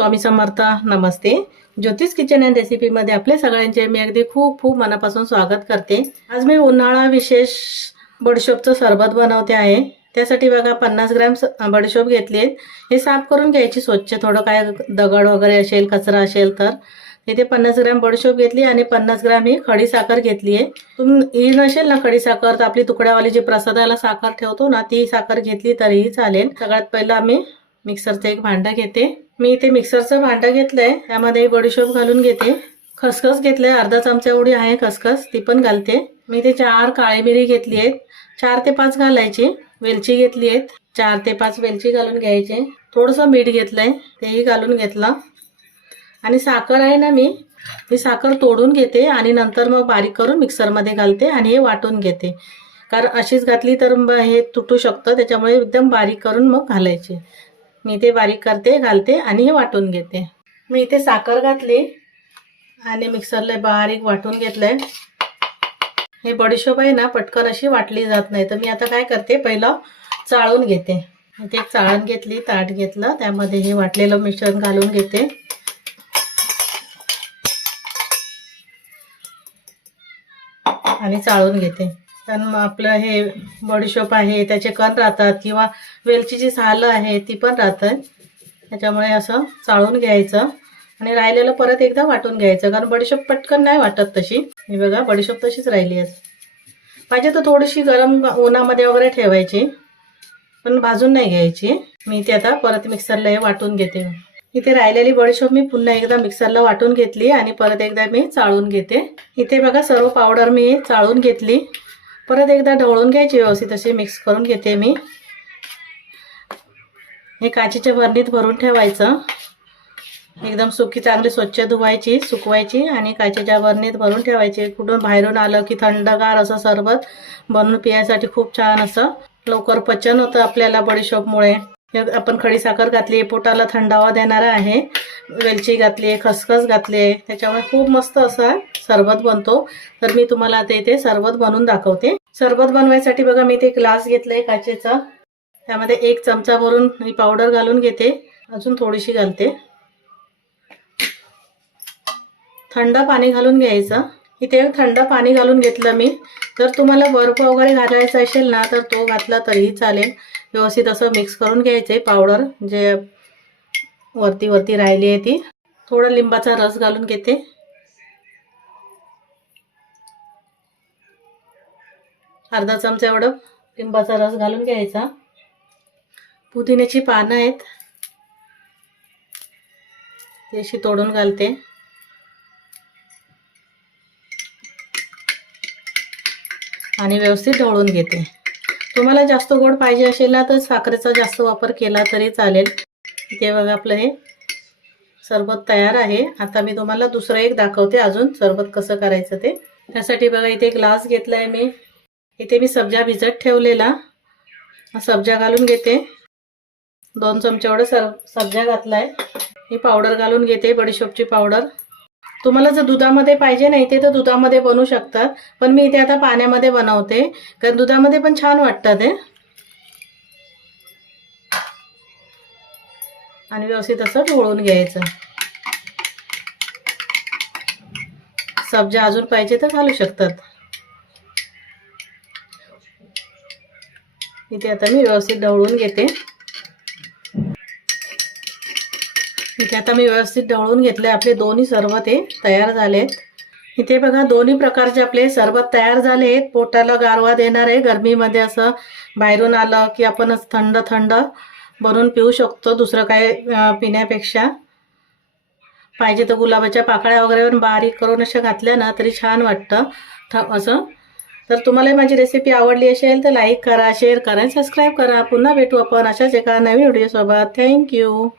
स्वामी समर्थ. नमस्ते. ज्योतिष kitchen and रेसिपीमध्ये आपले सगळ्यांचे मी अगदी खूप खूप मनापासून स्वागत करते. आज मी उन्हाळा विशेष बडीशोपचं सरबत बनवते आहे. त्यासाठी बघा 50 ग्रॅम बडीशोप घेतली. हे साफ करून घ्यायची स्वच्छ. थोडं काय दगड वगैरे असेल, कचरा असेल तर इथे 50 ग्रॅम बडीशोप घेतली आणि 50 ग्रॅम ही खडी साखर घेतली आहे. ही नसेल ना खडी साखर तर आपली तुकड्यावाली जी प्रसादाला साखर ठेवतो ना ती साखर घेतली तरीही चालेल. सगळ्यात पहिलं आम्ही मिक्सरचं एक भांडं घेते. मी इथे मिक्सरचं भांडं घेतलंय. त्यामध्ये बडीशोप घालून घेते. खसखस घेतलंय, अर्धा चमचा एवढी आहे खसखस, ती पण घालते. मी इथे 4 काळी मिरी घेतली आहेत, 4 ते 5 घालायची. वेलची घेतली आहेत, 4 ते 5 वेलची घालून घ्यायचे. थोडंसं मीठ घेतलंय, तेही घालून घेतलं. आणि साखर आहे ना, मी साखर तोडून घेते आणि नंतर मग बारीक करून मिक्सरमध्ये घालते आणि हे वाटून घेते. कारण अशीच घातली तर हे तुटू शकतं, त्याच्यामुळे एकदम बारीक करून मग घालायचे. मी ते बारीक करते, घालते आणि हे वाटून घेते. मी इथे साखर घातली आणि मिक्सरला बारीक वाटून घेतलंय. हे बडीशोप आहे ना पटकन अशी वाटली जात नाही, तर मी आता काय करते, पहिलं चाळून घेते. इथे एक चाळण घेतली, ताट घेतलं, त्यामध्ये हे वाटलेलं मिश्रण घालून घेते. आणि चाळून घेते. कारण मग आपलं हे बडीशोप आहे त्याचे कण राहतात किंवा वेलचीची सालं आहे ती पण राहतात, त्याच्यामुळे असं चाळून घ्यायचं आणि राहिलेलं परत एकदा वाटून घ्यायचं. कारण बडीशोप पटकन नाही वाटत तशी. हे बघा बडीशोप तशीच राहिली आहे. पाहिजे तर थोडीशी गरम उन्हामध्ये वगैरे ठेवायची, पण भाजून नाही घ्यायची. मी इथे आता परत मिक्सरला हे वाटून घेते. इथे राहिलेली बडीशोप मी पुन्हा एकदा मिक्सरला वाटून घेतली आणि परत एकदा मी चाळून घेते. इथे बघा सर्व पावडर मी चाळून घेतली. परत एकदा ढवळून घ्यायची, व्यवस्थित अशी मिक्स करून घेते मी. हे काचेच्या बरणीत भरून ठेवायचं. एकदम सुकी चांगली स्वच्छ धुवायची, सुकवायची आणि काचेच्या बरणीत भरून ठेवायची. कुठून बाहेरून आलं की थंडगार असं सरबत बनवून पिण्यासाठी खूप छान असं लवकर पचन होतं आपल्याला बडीशोपमुळे. आपण खडी साखर घातली, पोटाला थंडावा देणारा आहे. वेलची घातली, खसखस घातली, त्याच्यामुळे खूप मस्त असा सरबत बनतो. तर मी तुम्हाला आता इथे सरबत बनवून दाखवते. सरबत बनवायसाठी बघा मी इथे ग्लास घेतलाय काचेचा. त्यामध्ये 1 चमचा भरून ही पावडर घालून घेते. अजून थोडीशी घालते. थंड पाणी घालून घ्यायचं. इथे थंड पाणी घालून घेतलं मी. जर तुम्हाला बर्फ वगैरे घालायचा असेल ना तर तो घातला तरीही चालेल. व्यवस्थित असं मिक्स करून घ्यायचे पावडर जे वरती राहिली आहे ती. थोडा लिंबाचा रस घालून घेते. अर्धा चमचा एवढं लिंबाचा रस घालून घ्यायचा. पुदिन्याची पानं आहेत ती अशी तोडून घालते. आणि व्यवस्थित ढवळून घेते. तुम्हाला जास्त गोड पाहिजे असेल ना तर साखरेचा जास्त वापर केला तरी चालेल. इथे बघा आपलं हे सरबत तयार आहे. आता मी तुम्हाला दुसरं एक दाखवते अजून सरबत कसं करायचं ते. त्यासाठी बघा इथे ग्लास घेतलाय मी. इथे मी सब्जा भिजत ठेवलेला सब्जा घालून घेते. 2 चमचे एवढं सब्जा घातलाय. ही पावडर घालून घेते, बडीशोपची पावडर. तुम्हाला जर दुधामध्ये पाहिजे नाही ते तर दुधामध्ये बनवू शकतात, पण मी इथे आता पाण्यामध्ये बनवते कारण दुधामध्ये पण छान वाटतं ते. आणि व्यवस्थित असं ढवळून घ्यायचं. सब्जा अजून पाहिजे तर घालू शकतात. इथे आता मी व्यवस्थित ढवळून घेते. इथे आता मी व्यवस्थित ढवळून घेतले. आपले दोन्ही सरबत हे तयार झालेत. इथे बघा दोन्ही प्रकारचे आपले सरबत तयार झालेत. पोटाला गारवा देणारे, गरमीमध्ये असं बाहेरून आलं की आपण थंड थंड बनवून पिऊ शकतो दुसरं काय पिण्यापेक्षा. पाहिजे तर गुलाबाच्या पाकळ्या वगैरे बारीक करून अशा घातल्या ना तरी छान वाटतं असं. तर तुम्हाला माझी रेसिपी आवडली असेल तर लाईक करा, शेअर करा, सबस्क्राईब करा. पुन्हा भेटू आपण अशाच एका नवीन व्हिडिओसोबत. थँक्यू.